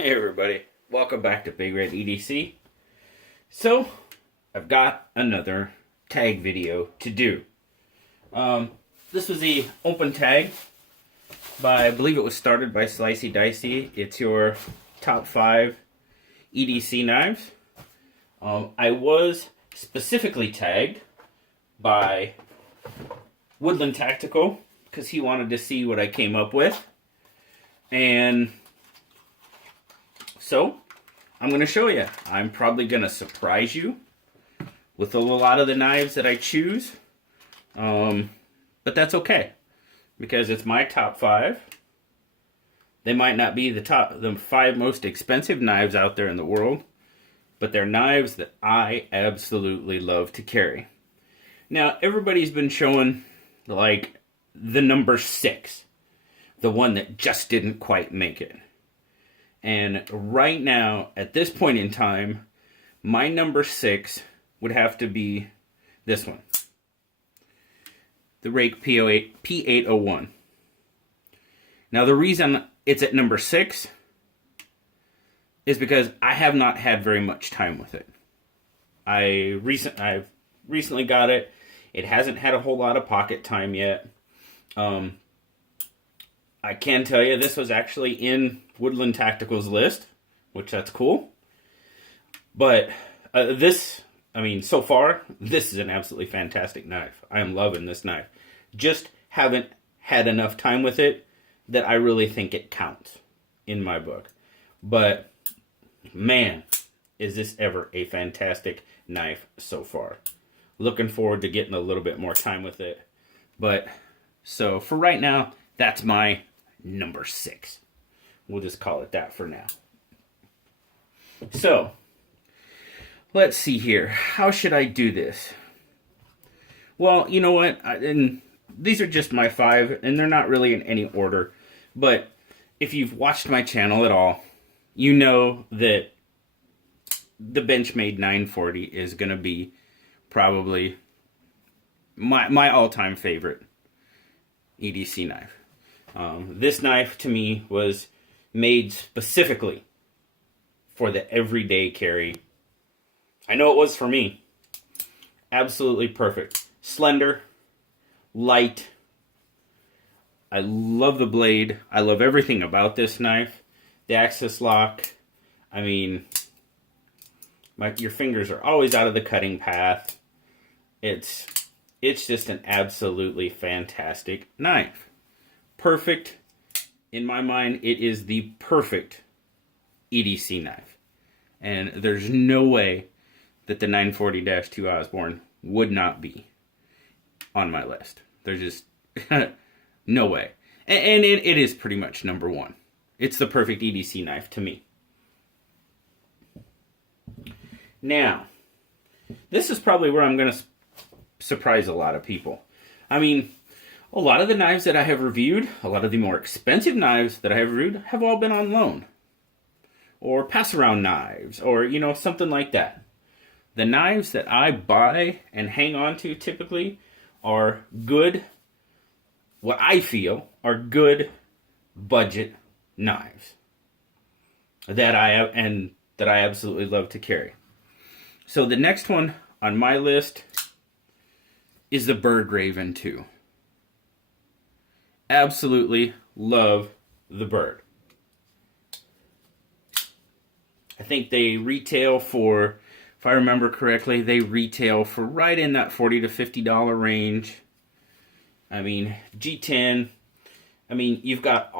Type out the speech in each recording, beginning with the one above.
Hey everybody, welcome back to Big Red EDC. So, I've got another tag video to do. This was the open tag by, I believe it was started by Slicey Dicey. It's your top 5 EDC knives. I was specifically tagged by Wooland Tactical because he wanted to see what I came up with. And so, I'm going to show you. I'm probably going to surprise you with a lot of the knives that I choose. But that's okay, because it's my top 5. They might not be the 5 most expensive knives out there in the world, but they're knives that I absolutely love to carry. Now, everybody's been showing, like, the number 6. The one that just didn't quite make it. And right now, at this point in time, my number 6 would have to be this one. The Rake P801. Now, the reason it's at number 6 is because I have not had very much time with it. I've recently got it. It hasn't had a whole lot of pocket time yet. I can tell you this was actually in Wooland Tactical's list, which that's cool. But so far, this is an absolutely fantastic knife. I am loving this knife. Just haven't had enough time with it that I really think it counts in my book. But, man, is this ever a fantastic knife so far. Looking forward to getting a little bit more time with it. But, so, for right now, that's my number 6. We'll just call it that for now. So, let's see here. How should I do this? Well, you know what? And these are just my 5, and they're not really in any order. But if you've watched my channel at all, you know that the Benchmade 940 is going to be probably my all-time favorite EDC knife. This knife, to me, was made specifically for the everyday carry. I know it was for me. Absolutely perfect. Slender, light. I love the blade. I love everything about this knife. The axis lock. I mean, your fingers are always out of the cutting path. It's just an absolutely fantastic knife. Perfect. In my mind, it is the perfect EDC knife. And there's no way that the 940-2 Osborne would not be on my list. There's just no way. And it is pretty much number 1. It's the perfect EDC knife to me. Now, this is probably where I'm going to surprise a lot of people. I mean, a lot of the knives that I have reviewed, a lot of the more expensive knives that I have reviewed, have all been on loan. Or pass-around knives, or, something like that. The knives that I buy and hang on to typically are good, what I feel are good budget knives that I absolutely love to carry. So the next one on my list is the Bird-Raven 2. Absolutely love the Bird. I think they retail for, if I remember correctly, they retail for right in that $40 to $50 range. I mean, G10. I mean, you've got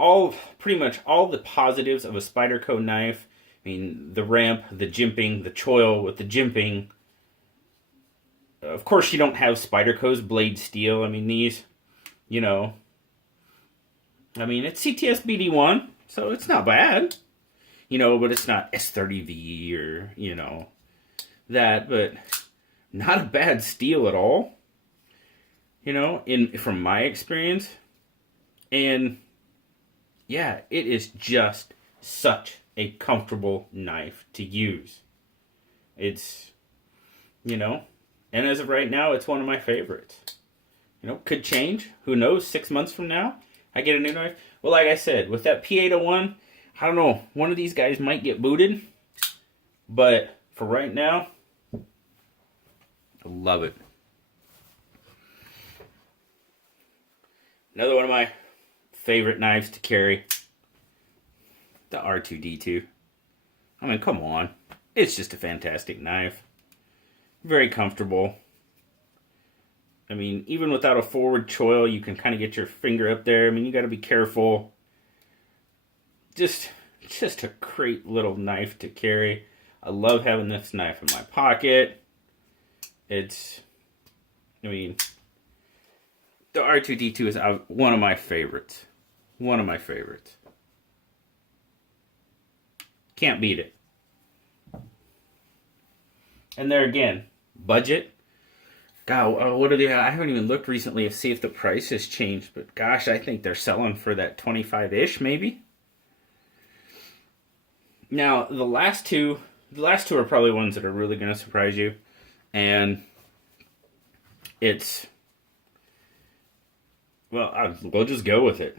pretty much all the positives of a Spyderco knife. I mean, the ramp, the jimping, the choil with the jimping. Of course, you don't have Spyderco's blade steel. I mean, these, I mean, it's CTS BD1, so it's not bad. But it's not S30V or, that, but not a bad steel at all. From my experience. And, yeah, it is just such a comfortable knife to use. It's, and as of right now, it's one of my favorites. Could change. Who knows? 6 months from now, I get a new knife. Well, like I said, with that P801, I don't know. One of these guys might get booted. But for right now, I love it. Another one of my favorite knives to carry. The R2-D2. I mean, come on. It's just a fantastic knife. Very comfortable. I mean, even without a forward choil, you can kind of get your finger up there. I mean, you got to be careful. Just a great little knife to carry. I love having this knife in my pocket. I mean, the R2-D2 is one of my favorites. One of my favorites. Can't beat it. And there again, budget. God, what are they? I haven't even looked recently to see if the price has changed, but gosh, I think they're selling for that 25-ish, maybe. Now, the last two are probably ones that are really going to surprise you, and we'll just go with it.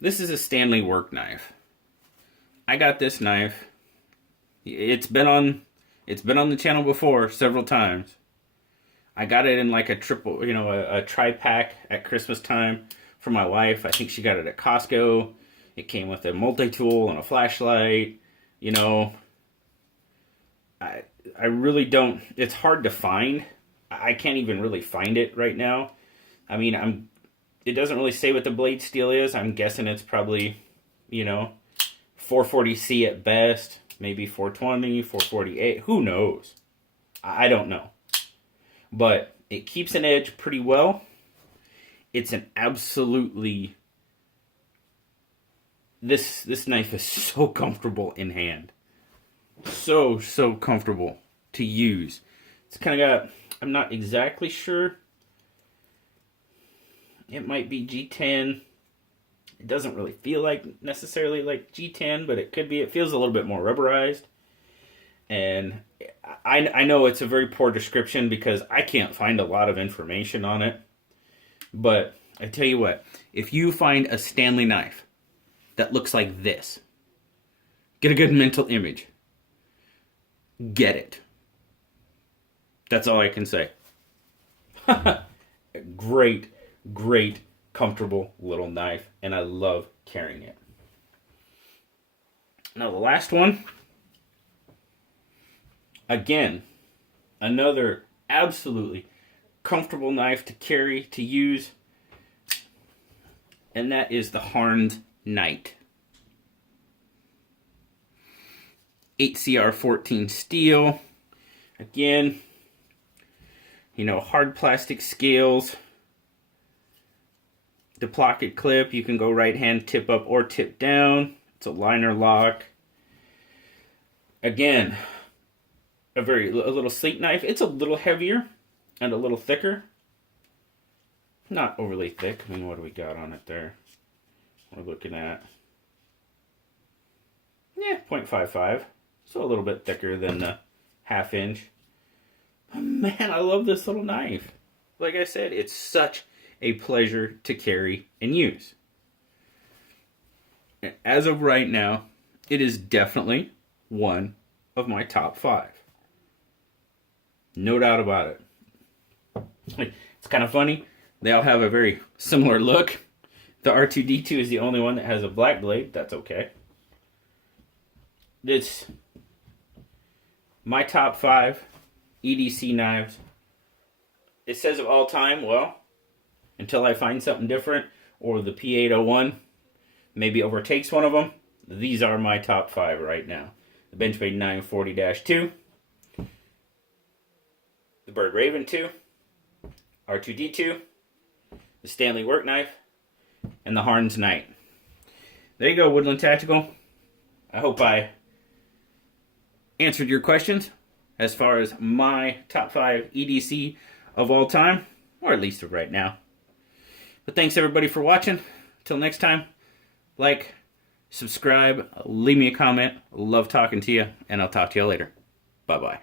This is a Stanley work knife. I got this knife. It's been on the channel before several times. I got it in like a tri-pack at Christmas time for my wife. I think she got it at Costco. It came with a multi-tool and a flashlight. I really don't. It's hard to find. I can't even really find it right now. I mean, it doesn't really say what the blade steel is. I'm guessing it's probably, 440C at best, maybe 420, 448. Who knows? I don't know. But it keeps an edge pretty well. It's an absolutely... This knife is so comfortable in hand. So comfortable to use. It's kind of got... I'm not exactly sure. It might be G10. It doesn't really feel necessarily like G10, but it could be. It feels a little bit more rubberized. And I know it's a very poor description because I can't find a lot of information on it. But I tell you what, if you find a Stanley knife that looks like this, get a good mental image. Get it. That's all I can say. Great, comfortable little knife, and I love carrying it. Now the last one, again, another absolutely comfortable knife to carry, to use, and that is the Harnes Knight. 8CR14 steel. Again, hard plastic scales. The pocket clip, you can go right hand tip up or tip down. It's a liner lock. Again, a little sleek knife. It's a little heavier and a little thicker. Not overly thick. I mean, what do we got on it there? We're looking at 0.55. So a little bit thicker than the 1/2 inch. But man, I love this little knife. Like I said, it's such a pleasure to carry and use. As of right now, it is definitely one of my top 5. No doubt about it. It's kind of funny. They all have a very similar look. The R2-D2 is the only one that has a black blade. That's okay. It's my top 5 EDC knives. It says of all time, well, until I find something different, or the P801 maybe overtakes one of them, these are my top 5 right now. The Benchmade 940-2, the Bird Raven 2, R2-D2, the Stanley work knife, and the Harnes Knight. There you go, Wooland Tactical. I hope I answered your questions as far as my top 5 EDC of all time, or at least of right now. But thanks everybody for watching. Till next time, like, subscribe, leave me a comment. Love talking to you, and I'll talk to you later. Bye-bye.